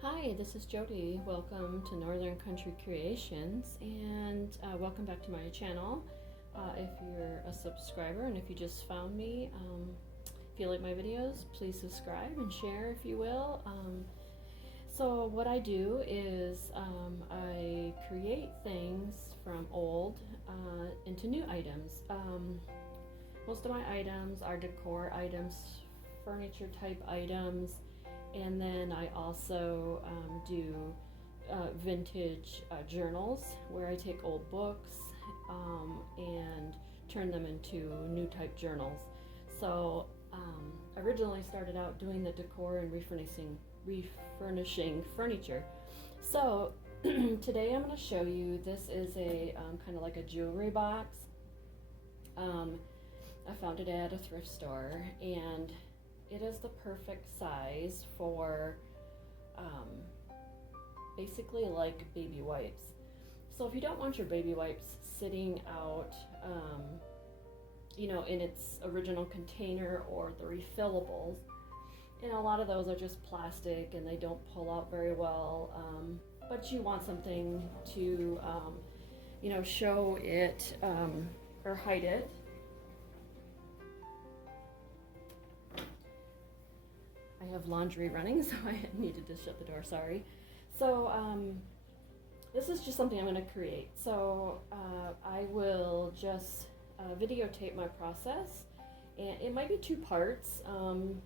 Hi, this is Jody. Welcome to Northern Country Creations, and welcome back to my channel. If you're a subscriber and if you just found me, if you like my videos, please subscribe and share if you will. So what I do is I create things from old into new items. Most of my items are decor items, furniture type items, and then I also do vintage journals where I take old books and turn them into new type journals. So I originally started out doing the decor and refurnishing furniture. So today I'm going to show you, this is a kind of like a jewelry box. I found it at a thrift store, and it is the perfect size for basically like baby wipes. So if you don't want your baby wipes sitting out, in its original container or the refillables, and a lot of those are just plastic and they don't pull out very well, but you want something to, show it or hide it. I have laundry running, so I needed to shut the door, sorry. So this is just something I'm going to create. So I will just videotape my process, and it might be two parts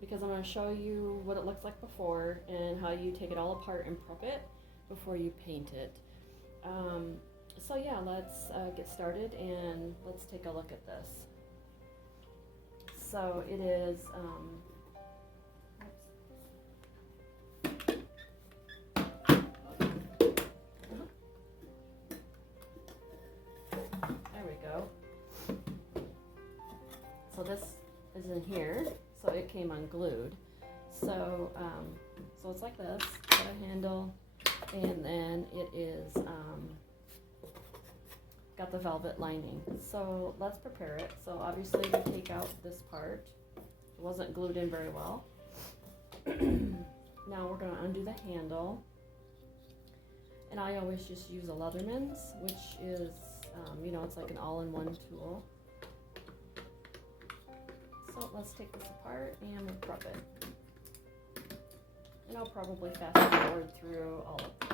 because I'm going to show you what it looks like before and how you take it all apart and prep it before you paint it. So yeah, let's get started and let's take a look at this. So it is so this is in here, so it came unglued. So so it's like this, got a handle, and then it is got the velvet lining. So let's prepare it. So obviously we take out this part. It wasn't glued in very well. Now we're going to undo the handle, and I always just use a Leatherman's, which is it's like an all-in-one tool. So let's take this apart and we'll prep it. And I'll probably fast forward through all of this.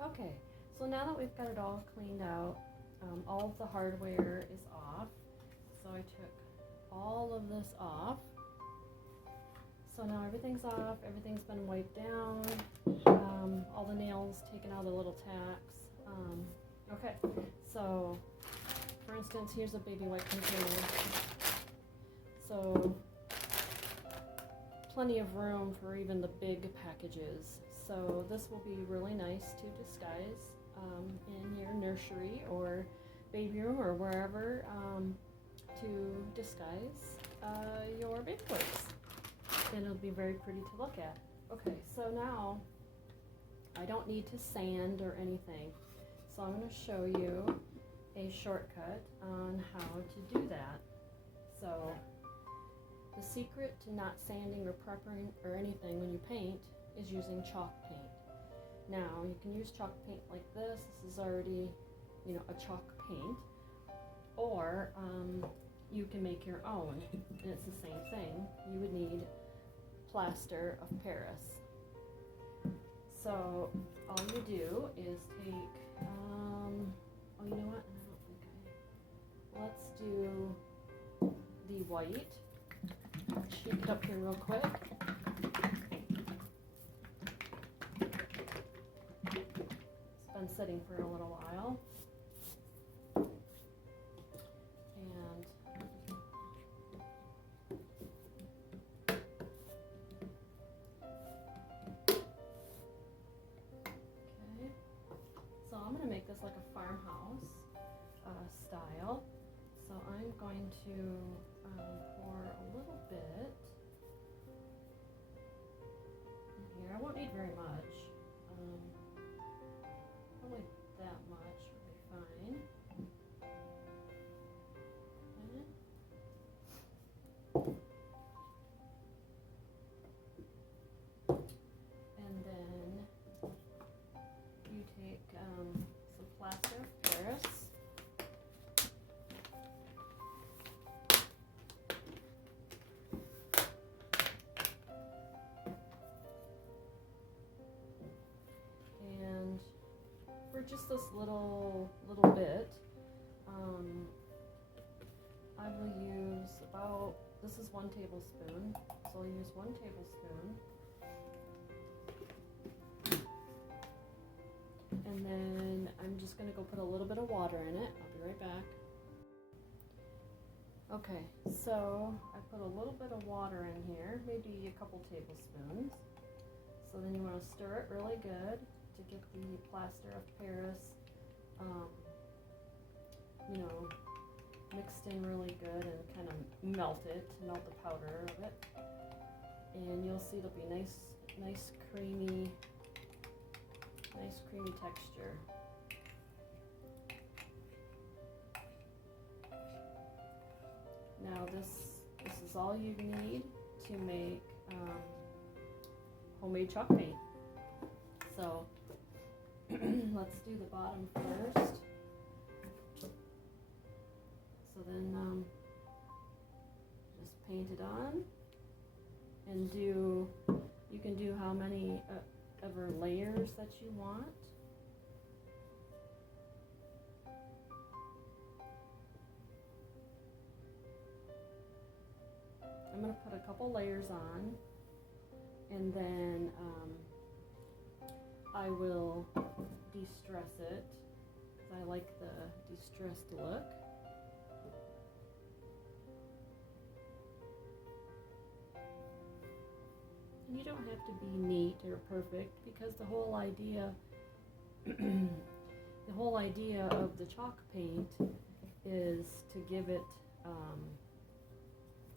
Okay, so now that we've got it all cleaned out, all of the hardware is off. So I took all of this off. So now everything's off, everything's been wiped down, all the nails taken out of the little tacks. Okay, so for instance, here's a baby wipe container. So plenty of room for even the big packages. So this will be really nice to disguise in your nursery or baby room or wherever to disguise your baby wipes. And it'll be very pretty to look at. Okay, so now I don't need to sand or anything. So I'm going to show you a shortcut on how to do that. So the secret to not sanding or prepping or anything when you paint is using chalk paint. Now you can use chalk paint like this. This is already, you know, a chalk paint, or you can make your own, and it's the same thing. You would need plaster of Paris. So all you do is take, oh, you know what? Let's do the white. Shake it up here real quick. It's been sitting for a little while. And okay, so I'm going to make this like a farmhouse style. So I'm going to pour a little bit in here. I won't need very much. Only that much will be fine. And then you take some plaster of Paris. For just this little bit, I will use about, this is 1 tablespoon, so I'll use 1 tablespoon, and then I'm just going to go put a little bit of water in it. I'll be right back. Okay, so I put a little bit of water in here, maybe a couple tablespoons. So then you want to stir it really good to get the plaster of Paris, you know, mixed in really good and kind of melt the powder of it. And you'll see it'll be nice creamy texture. Now this is all you need to make homemade chalk paint. So let's do the bottom first. So then just paint it on and you can do how many ever layers that you want. I'm going to put a couple layers on, and then I will de-stress it because I like the de-stressed look. And you don't have to be neat or perfect, because the whole idea of the chalk paint is to give it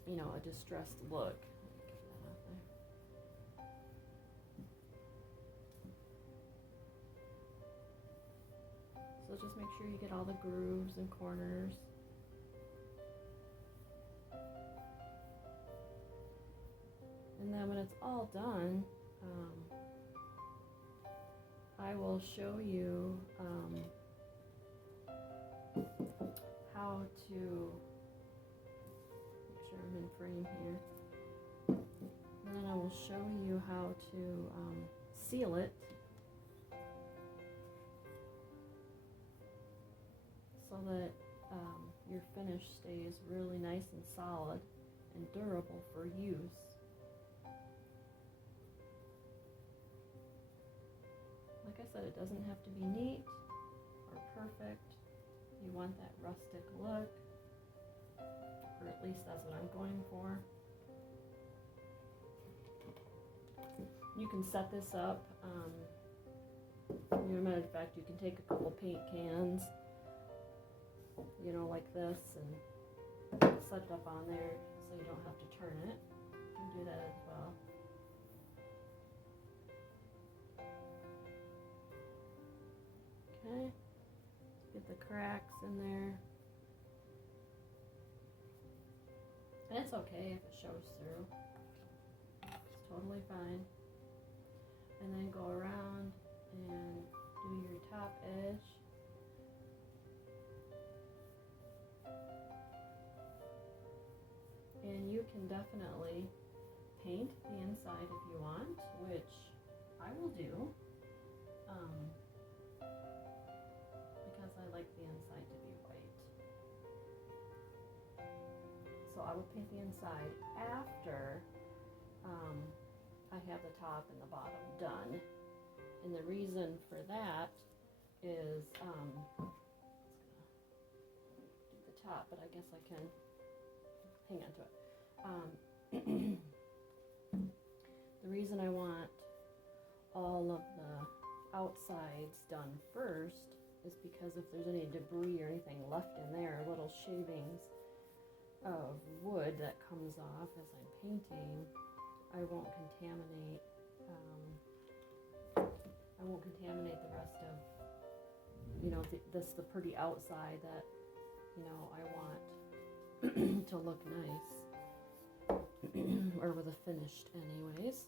you know, a distressed look. So just make sure you get all the grooves and corners. And then when it's all done, I will show you how to, make sure I'm in frame here, and then I will show you how to seal it so that your finish stays really nice and solid and durable for use. Like I said, it doesn't have to be neat or perfect. You want that rustic look, or at least that's what I'm going for. You can set this up. As a matter of fact, you can take a couple paint cans, you know, like this, and set it up on there so you don't have to turn it. You can do that as well. Okay, get the cracks in there. And it's okay if it shows through. It's totally fine. And then go around and do your top edge. And you can definitely paint the inside if you want, which I will do, because I like the inside to be white. So I will paint the inside after I have the top and the bottom done. And the reason for that is, do the top, but I guess I can hang on to it. The reason I want all of the outsides done first is because if there's any debris or anything left in there, little shavings of wood that comes off as I'm painting, I won't contaminate the rest of, you know, the pretty outside that, you know, I want to look nice, or with a finished anyways.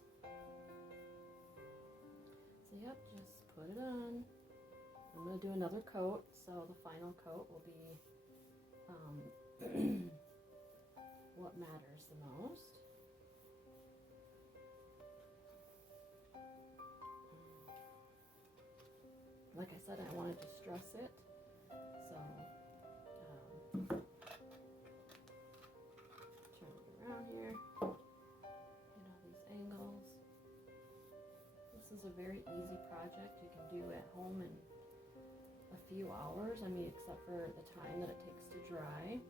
So yep, just put it on. I'm going to do another coat, so the final coat will be what matters the most. Like I said, I wanted to stress it, so turn it around here, get all these angles. This is a very easy project you can do at home in a few hours, I mean, except for the time that it takes to dry.